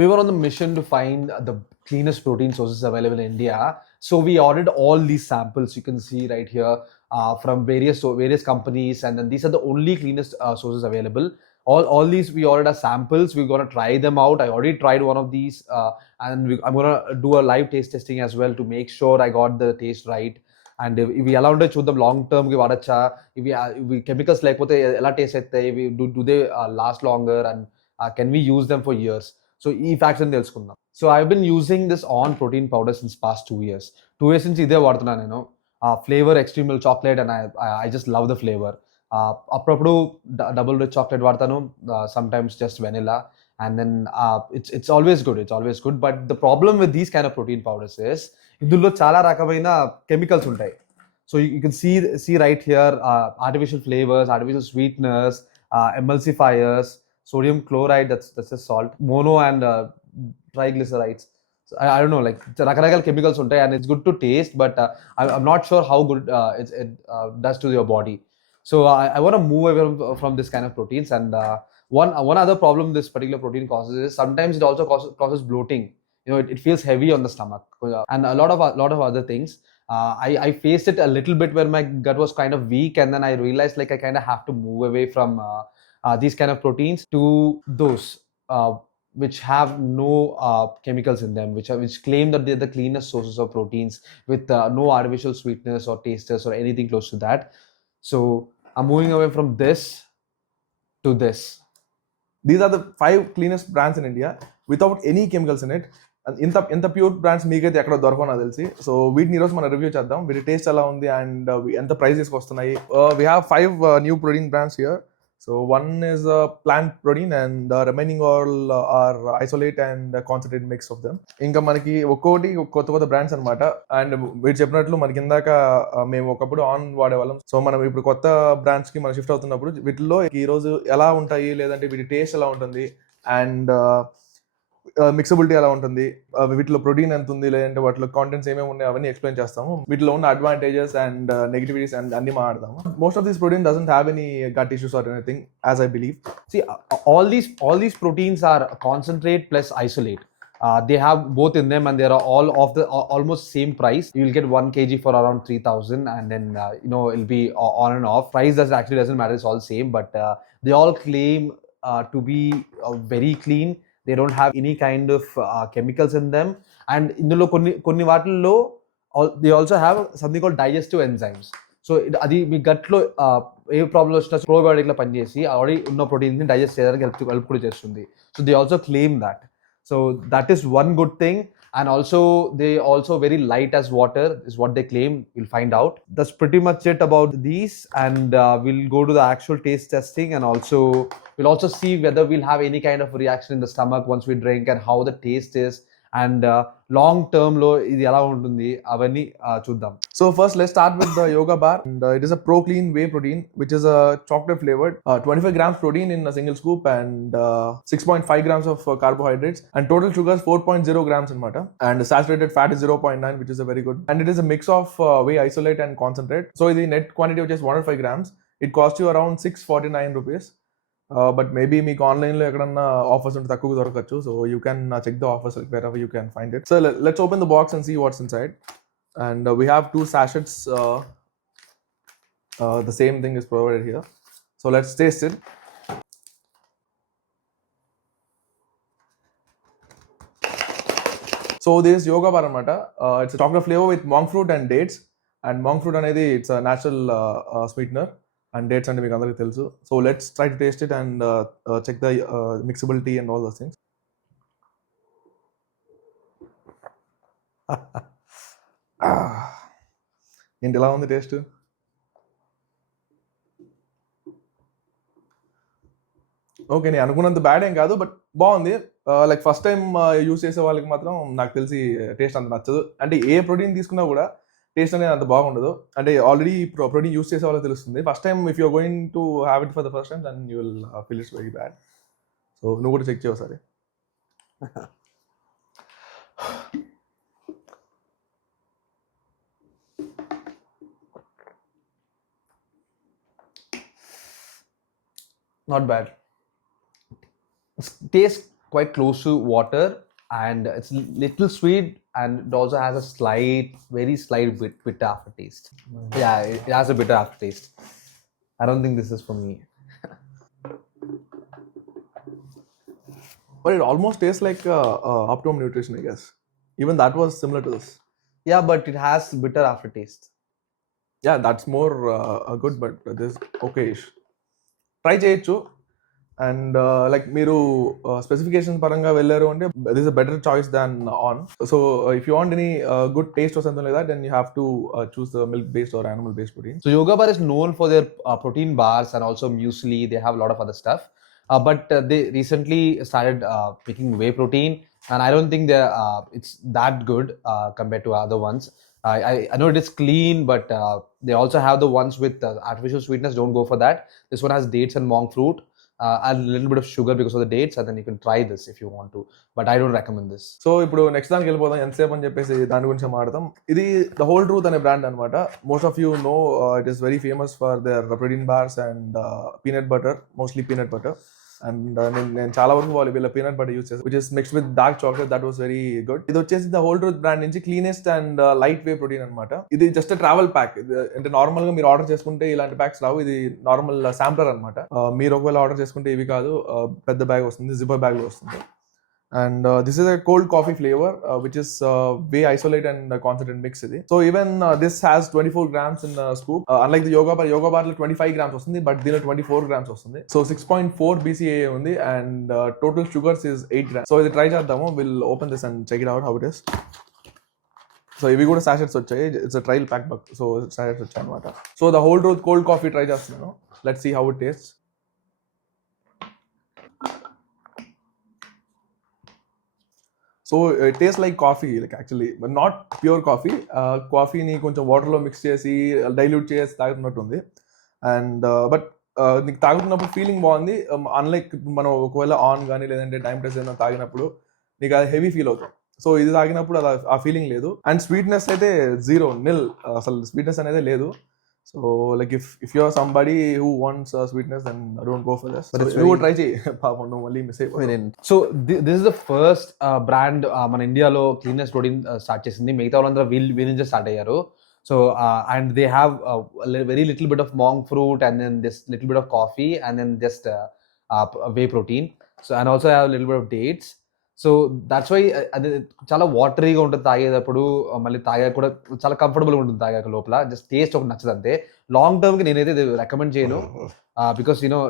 we were on the mission to find the cleanest protein sources available in India. So we ordered all these samples you can see right here from various companies, and then these are the only cleanest sources available. All these we ordered as samples. We're gonna try them out. I already tried one of these, and I'm gonna do a live taste testing as well to make sure I got the taste right. And if we allow to చూద్దాం long term కి వాడచ్చా, ఇవి కెమికల్స్ లేకపోతే ఎలా టేస్ట్ అవుతాయి, ఇవి do they last longer, and can we use them for years? So ఈ ఫ్యాక్ట్స్ అని తెలుసుకుందాం. So I've been using this on protein powder since past 2 years. 2 years నుంచి ఇదే వాడుతున్నాను నేను. Flavour extreme milk chocolate, and I just love the flavour. అప్పుడప్పుడు double rich chocolate వాడతాను, some times just vanilla, and then it's always good. It's always good. But the problem with these kind of protein powders is ఇందులో చాలా రకమైన కెమికల్స్ ఉంటాయి. So you can see right here, artificial flavors, artificial sweeteners, emulsifiers, sodium chloride, that's a salt, mono and triglycerides. So I don't know, like రకరకాల కెమికల్స్ ఉంటాయి, and it's good to taste, but I'm not sure how good it does to your body. So I want to move away from this kind of proteins. And one other problem this particular protein causes is sometimes it also causes bloating. It feels heavy on the stomach, and a lot of other things. I faced it a little bit where my gut was kind of weak, and then I realized like I kind of have to move away from these kind of proteins to those which have no chemicals in them, which claim that they're the cleanest sources of proteins with no artificial sweetness or tasters or anything close to that. So I'm moving away from this to this. These are the 5 cleanest brands in India without any chemicals in it. And ఇంత pure brands మీకైతే ఎక్కడ దొరకవు నాకు తెలిసి. సో వీటిని ఈరోజు మనం రివ్యూ చేద్దాం, వీటి టేస్ట్ ఎలా ఉంది అండ్ ఎంత ప్రైజెస్కి వస్తున్నాయి. We have 5 new protein brands here. So one is plant protein and the remaining all are isolate and concentrate mix of them. ఇంకా మనకి ఒక్కోటి కొత్త బ్రాండ్స్ అనమాట. అండ్ వీడు చెప్పినట్లు మనకి ఇందాక మేము ఒకప్పుడు ఆన్ వాడేవాళ్ళం. సో మనం ఇప్పుడు కొత్త బ్రాండ్స్ కి మనం షిఫ్ట్ అవుతున్నప్పుడు వీటిలో ఈ రోజు ఎలా ఉంటాయి, లేదంటే వీటి టేస్ట్ ఎలా ఉంటుంది, అండ్ మిక్సబిలిటీ ఎలా ఉంటుంది, వీటిలో ప్రోటీన్ ఎంత ఉంది, లేదంటే వాటిలో కాంటెంట్స్ ఏమేమి ఉన్నాయి అవన్నీ ఎక్స్ప్లెయిన్ చేస్తాము. వీటిలో ఉన్న అడ్వాంటేజెస్ అండ్ నెగటివిటీస్ అండ్ అన్ని మాట్లాడదాము. Most of this protein doesn't have any gut issues or anything, as I believe. See, all these proteins are concentrate plus isolate. They have both in them, and they are all of the almost same price. You will get 1 kg for around 3,000, and then it'll be on and off. Price doesn't matter. It's all same, but they all claim to be very clean. They don't have any kind of chemicals in them, and ఇందులో కొన్ని వాటిల్లో they also have something called digestive enzymes. So అది మీ గట్లో ఏ ప్రాబ్లం వచ్చినా ప్రోబయోటిక్ లా పనిచేసి ఆల్రెడీ ఉన్న ప్రోటీన్స్ ని డైజెస్ట్ చేయడానికి హెల్ప్ కూడా చేస్తుంది. So they also claim that. So that is one good thing. And also they also very light as water is what they claim. We'll find out. That's pretty much it about these, and we'll go to the actual taste testing, and we'll also see whether we'll have any kind of reaction in the stomach once we drink, and how the taste is, and long term lo ఇది ఎలా ఉంటుంది అవన్నీ చూద్దాం. So first let's start with the yoga bar, and it is a pro clean whey protein which is a chocolate flavored, 25 grams protein in a single scoop, and 6.5 grams of carbohydrates, and total sugars 4.0 grams anamata, and saturated fat is 0.9, which is a very good, and it is a mix of whey isolate and concentrate. So the net quantity which is 105 grams, it costs you around 649 rupees. But maybe మీకు ఆన్లైన్లో ఎక్కడన్నా offers ఉంటే తక్కువ దొరకచ్చు. So you can check the offers wherever you can find it. So let's open the box and see what's inside. And we have 2 sachets. The same thing is provided here. So let's taste it. So this is yoga bar anamata. It's a chocolate flavor with monk fruit and dates. And monk fruit anedi it's a natural sweetener. And dates అంటే మీకు అందరికీ తెలుసు. So let's try to taste it and check the mixability and all those things. ఏంటి ఎలా ఉంది taste? Okay, నేను అనుకున్నంత బ్యాడ్ ఏం కాదు, బట్ బాగుంది. లైక్ ఫస్ట్ టైం యూస్ చేసే వాళ్ళకి మాత్రం నాకు తెలిసి టేస్ట్ అంత నచ్చదు. అంటే ఏ ప్రోటీన్ తీసుకున్నా కూడా టేస్ట్ అనేది అంత బాగుండదు. అంటే ఆల్రెడీ ప్రోటీన్ యూస్ చేసే వాళ్ళకి తెలుస్తుంది. First time if you're going to have it for the first time then you will feel it's very bad. So నువ్వు కూడా చెక్ చేయవు సరే. Not bad. Taste quite close to water, and it's little sweet, and it also has a very slight bitter aftertaste. Yeah, it has a bitter aftertaste. I don't think this is for me. But it almost tastes like Optimum Nutrition, I guess. Even that was similar to this. Yeah, but it has bitter aftertaste. Yeah, that's more good, but this okay-ish. Try చేయొచ్చు. And like మీరు specification పరంగా వెళ్ళారు అంటే this a better choice than on. So if you want any good taste or something like that then you have to choose the milk based or animal based protein. So Yoga Bar is known for their protein bars and also muesli. They have a lot of other stuff, but they recently started making whey protein, and I don't think it's that good compared to other ones. I know it is clean, but they also have the ones with artificial sweetness. Don't go for that. This one has dates and monk fruit. And a little bit of sugar because of the dates, and then you can try this if you want to, but I don't recommend this. So ఇప్పుడు నెక్స్ట్ దానికి వెళ్ళిపోదాం, ఎంతసేపు అని చెప్పేసి దాని గురించి మాట్లాడతాం. ఇది ద హోల్ ట్రూత్ అనే బ్రాండ్ అనమాట. Most of you know it is very famous for their protein bars and peanut butter, mostly peanut butter. And నేను చాలా వరకు వీళ్ళ పీనట్ బటర్ యూస్ చేస్తాను, which is mixed with dark chocolate. That was very good. ఇది వచ్చేసి the whole truth brand నుంచి cleanest and light whey protein అనమాట. ఇది జస్ట్ ట్రావెల్ ప్యాక్. అంటే నార్మల్ గా మీరు ఆర్డర్ చేసుకుంటే ఇలాంటి ప్యాక్స్ రావు. ఇది నార్మల్ శాంప్లర్ అనమాట. మీరు ఒకవేళ ఆర్డర్ చేసుకుంటే ఇవి కాదు, పెద్ద బ్యాగ్ వస్తుంది, జిప్పర్ బ్యాగ్ లో వస్తుంది. And this is a cold coffee flavor, which is way isolate and concentrate mix idi. So even this has 24 grams in the scoop, unlike the yoga bar lo 25 grams vastundi, but dino 24 grams vastundi. So 6.4 BCAA undi, and total sugars is 8 grams. So idi try cheddamo. We'll open this and check it out how it is. So ivi kuda sachets vachayi. It's a trial pack, so sachets vachayi anamata. So the whole truth cold coffee try chestunanu. Let's see how it tastes. So it taste like coffee, like actually, but not pure coffee. కాఫీని కొంచెం వాటర్లో మిక్స్ చేసి డైల్యూట్ చేసి తాగుతున్నట్టు ఉంది. And but నీకు తాగుతున్నప్పుడు ఫీలింగ్ బాగుంది. అన్లైక్ మనం ఒకవేళ ఆన్ కానీ లేదంటే టైం టెస్ట్ ఏదైనా తాగినప్పుడు నీకు అది హెవీ ఫీల్ అవుతుంది. సో ఇది తాగినప్పుడు అది ఆ ఫీలింగ్ లేదు. అండ్ స్వీట్నెస్ అయితే జీరో, నిల్, అసలు స్వీట్నెస్ అనేది లేదు. So like if you're somebody who wants sweetness, then don't go for this. But so you try cheyi paapam no malli miss ayipodam. So this is the first brand మన ఇండియాలో cleanest protein start చేసింది. మిగతా వాళ్ళందరూ వీళ్ళ నుంచి స్టార్ట్ అయ్యారు. So and they have very little bit of monk fruit, and then this little bit of coffee, and then just whey protein. So and also have a little bit of dates. So that's why అది చాలా వాటరీగా ఉంటుంది తాగేటప్పుడు, మళ్ళీ తాగా కూడా చాలా కంఫర్టబుల్గా ఉంటుంది తాగాక లోపల. జస్ట్ టేస్ట్ ఒకటి నచ్చదు అంతే. లాంగ్ టర్మ్కి నేనైతే రికమెండ్ చేయను, because you know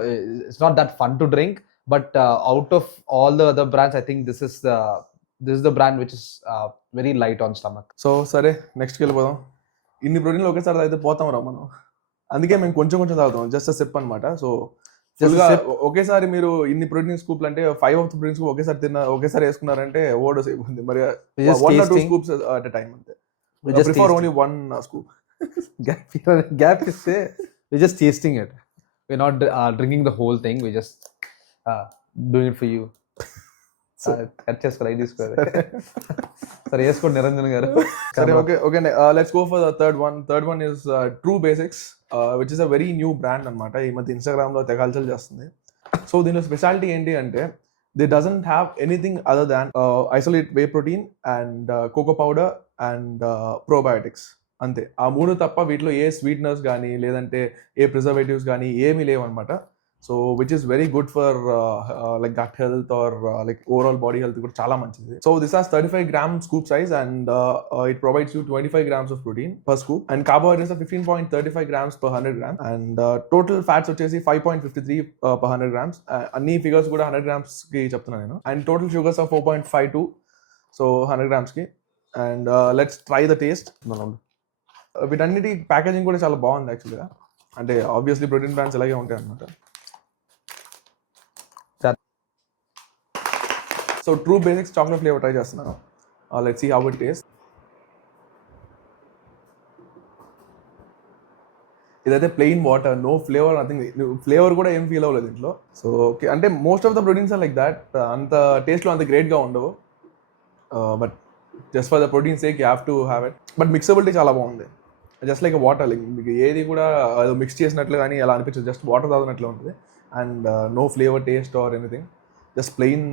it's not that fun to drink. But out of all the other brands, I think this is the brand which is very light on stomach. So సరే, నెక్స్ట్కి వెళ్ళిపోదాం. ఇన్ని ప్రోటీన్లు ఒకేసారి అయితే పోతాం రా మనం. అందుకే మేము కొంచెం కొంచెం తాగుతాం, జస్ట్ సిప్ అనమాట. సో ఒకేసారి మీరు ఇన్ని ప్రోటీన్ స్కూప్లు అంటే 5 ఆఫ్ ద ప్రోటీన్ స్కూప్ ఒకేసారి వేసుకున్నారంటే ఓవర్డోస్ అయిపోతుంది. మరి 1 or 2 scoops at a time అంతే. We prefer only 1 scoop. Gap is we're just tasting it. We're not drinking the whole thing. We're just doing it for you. Cut చేసుకోవాలి, ఐడి తీసుకోవాలి. సరే వేసుకోండి నిరంజన్ గారు. సరే, okay let's go for the third one is true basics, which is a very new brand అనమాట. ఈ మధ్య ఇన్స్టాగ్రామ్లో తెగాల్చల్ చేస్తుంది. సో దీనిలో స్పెషాలిటీ ఏంటి అంటే they doesn't have anything other than isolate whey protein and cocoa powder and probiotics, అంతే. ఆ 3 తప్ప వీటిలో ఏ స్వీట్నర్స్ కానీ లేదంటే ఏ ప్రిజర్వేటివ్స్ కానీ ఏమీ లేవన్నమాట. So which is very good for like gut health or like overall body health కూడా చాలా మంచిది. So this has 35 grams scoop size, and it provides you 25 grams of protein per scoop, and carbohydrates are 15.35 grams per 100 grams, and total fats వచ్చేసి 5.53 per 100 grams. అన్ని ఫిగర్స్ కూడా 100 grams కి చెప్తున్నాను నేను. And total sugars are 4.52, so 100 grams కి. And let's try the taste. వీటన్నిటి packaging కూడా చాలా బాగుంది యాక్చువల్గా. అంటే ఆబ్వియస్లీ ప్రోటీన్ బ్రాండ్స్ ఇలాగే ఉంటాయి అనమాట. So True Basics chocolate flavour try చేస్తున్నాను. Let's see how it taste. ఇదైతే plain water, no flavour, nothing. Flavour కూడా ఏం ఫీల్ అవ్వలేదు దీంట్లో. సో ఓకే, అంటే most of the proteins are like that. అంత టేస్ట్లో అంత గ్రేట్గా ఉండవు, but just for the protein sake you have to have it. But mixability చాలా బాగుంది, జస్ట్ లైక్ వాటర్. లైక్ మీకు ఏది కూడా మిక్స్ చేసినట్లు కానీ అలా అనిపించదు, జస్ట్ వాటర్ తాగినట్లు ఉంటుంది. And no flavour taste or anything, just plain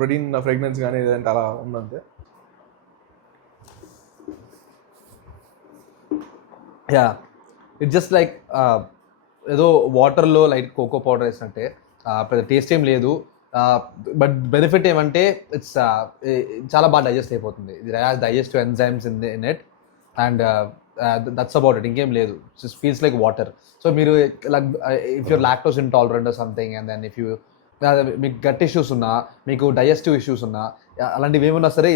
protein fragrance కానీ ఏదంటే అలా ఉందంతే. యా ఇట్స్ జస్ట్ లైక్ ఏదో వాటర్లో లైట్ కోకో పౌడర్ వేసినట్టే, పెద్ద టేస్ట్ ఏం లేదు. బట్ బెనిఫిట్ ఏమంటే ఇట్స్ చాలా బాగా డైజెస్ట్ అయిపోతుంది. ఇది digestive enzymes in it and that's about it, ఇంకేం లేదు. Just feels like water. So మీరు like if you're lactose intolerant or something and then if you మీకు గట్ ఇష్యూస్ ఉన్నా, మీకు డైజెస్టివ్ ఇష్యూస్ ఉన్నా, అలాంటివి ఏమున్నా సరే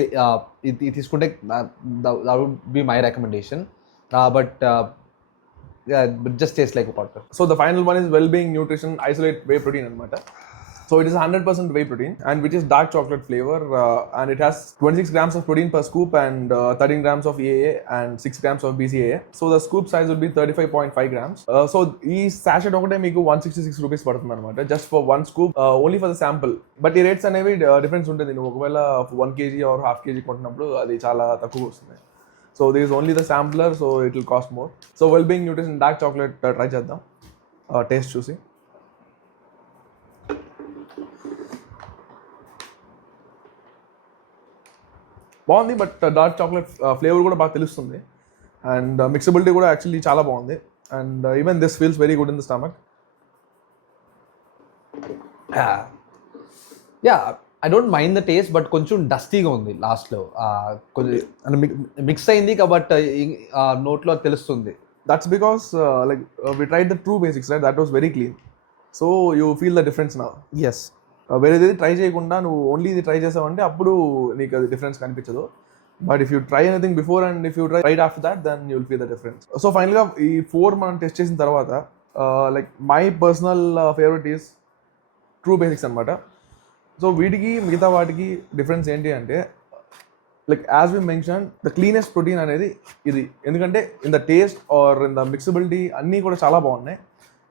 ఇది తీసుకుంటే that would be my recommendation. But just tastes like water. So the final one is well-being nutrition isolate whey protein anamata. So it is 100% whey protein and which is dark chocolate flavor and it has 26 grams of protein per scoop and 13 grams of EAA and 6 grams of BCAA. So the scoop size will be 35.5 grams. So ee sachet okate meeku 166 rupees padutundi anamata just for one scoop, only for the sample. But ee rates anevi difference untadi. Nu okavela 1 kg or half kg kontunappudu adi chaala takkuva vastundi. So there is only the sampler, so it will cost more. So well-being nutrition dark chocolate try చేద్దాం, టేస్ట్ చూసి. బాగుంది, but dark chocolate flavour కూడా బాగా తెలుస్తుంది అండ్ మిక్సబిలిటీ కూడా యాక్చువల్లీ చాలా బాగుంది and even this feels very good in the stomach. Yeah I don't mind the taste, but కొంచెం డస్టీగా ఉంది లాస్ట్లో, కొంచెం మిక్స్ అయింది కాబట్టి నోట్లో తెలుస్తుంది. That's because like we tried the true basics right, that was very clean. So you feel the difference now. Yes, వేరేది ట్రై చేయకుండా నువ్వు ఓన్లీ ఇది ట్రై చేసావంటే అప్పుడు నీకు అది డిఫరెన్స్ కనిపించదు. But if you try anything before and if you try right after that then you will feel the difference. So ఫైనల్గా ఈ 4 మనం టెస్ట్ చేసిన తర్వాత like my personal favourite is True Basics అనమాట. సో వీటికి మిగతా వాటికి డిఫరెన్స్ ఏంటి అంటే like as we mention the cleanest protein అనేది ఇది, ఎందుకంటే in the taste or in the mixability అన్నీ కూడా చాలా బాగున్నాయి.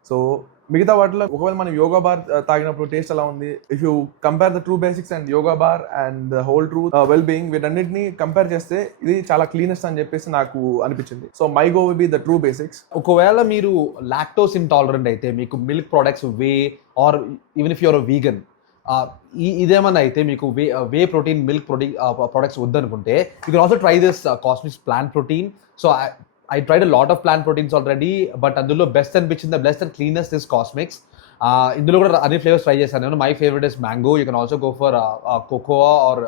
సో మిగతా వాటిలో ఒకవేళ మనం యోగా బార్ తాగినప్పుడు టేస్ట్ ఎలా ఉంది, if you compare the true Basics and Yoga Bar and the Whole True well being వీటన్నిటిని కంపేర్ చేస్తే ఇది చాలా క్లీనెస్ట్ అని చెప్పేసి నాకు అనిపించింది. So my go will be the true Basics. ఒకవేళ మీరు లాక్టోస్ ఇంటాలరెంట్ అయితే, మీకు milk products whey or even if you're vegan, ఇదేమన్నా అయితే మీకు whey protein milk protein products వద్దనుకుంటే you can also try this Cosmix plant protein. So I tried a lot of plant proteins already, but అందులో best అనిపించింది, the best and cleanest is Cosmix. ఇందులో కూడా అన్ని flavours try చేశాను నేను. My favourite is mango. You can also go for cocoa or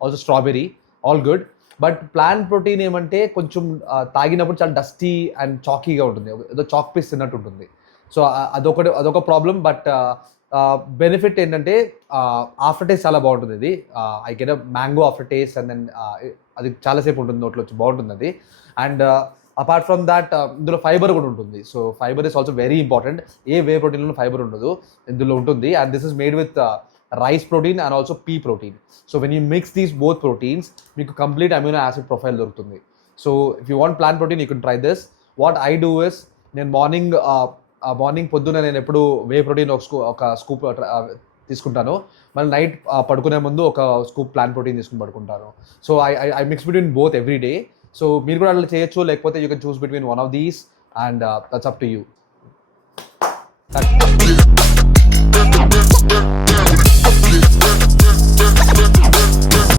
also strawberry, all good. But plant protein ఏమంటే కొంచెం తాగినప్పుడు చాలా డస్టీ అండ్ చాకీగా ఉంటుంది, ఏదో చాక్ పీస్ తిన్నట్టు ఉంటుంది. సో అదొక ప్రాబ్లం. బట్ బెనిఫిట్ ఏంటంటే ఆఫ్టర్ టేస్ట్ చాలా బాగుంటుంది ఇది. I get a mango after taste and then అది చాలాసేపు ఉంటుంది నోట్లో వచ్చి, బాగుంటుంది అది. అండ్ అపార్ట్ ఫ్రమ్ దాట్ ఇందులో ఫైబర్ కూడా ఉంటుంది. So fibre is also very important. ఏ వే ప్రోటీన్లో ఫైబర్ ఉండదు, ఇందులో ఉంటుంది. And this is made with rice protein and also pea protein. So when you mix these both proteins మీకు complete amino acid profile దొరుకుతుంది. So if you want plant protein you can try this. What I do is, నేను మార్నింగ్ పొద్దున్న నేను ఎప్పుడు whey protein ఒక స్కూప్ తీసుకుంటాను, మళ్ళీ నైట్ పడుకునే ముందు ఒక స్కూప్ ప్లాంట్ ప్రోటీన్ తీసుకుని పడుకుంటాను. So I mix between both every day. So మీరు కూడా అట్లా చేయొచ్చు, లేకపోతే you can choose between one of these and that's up to you.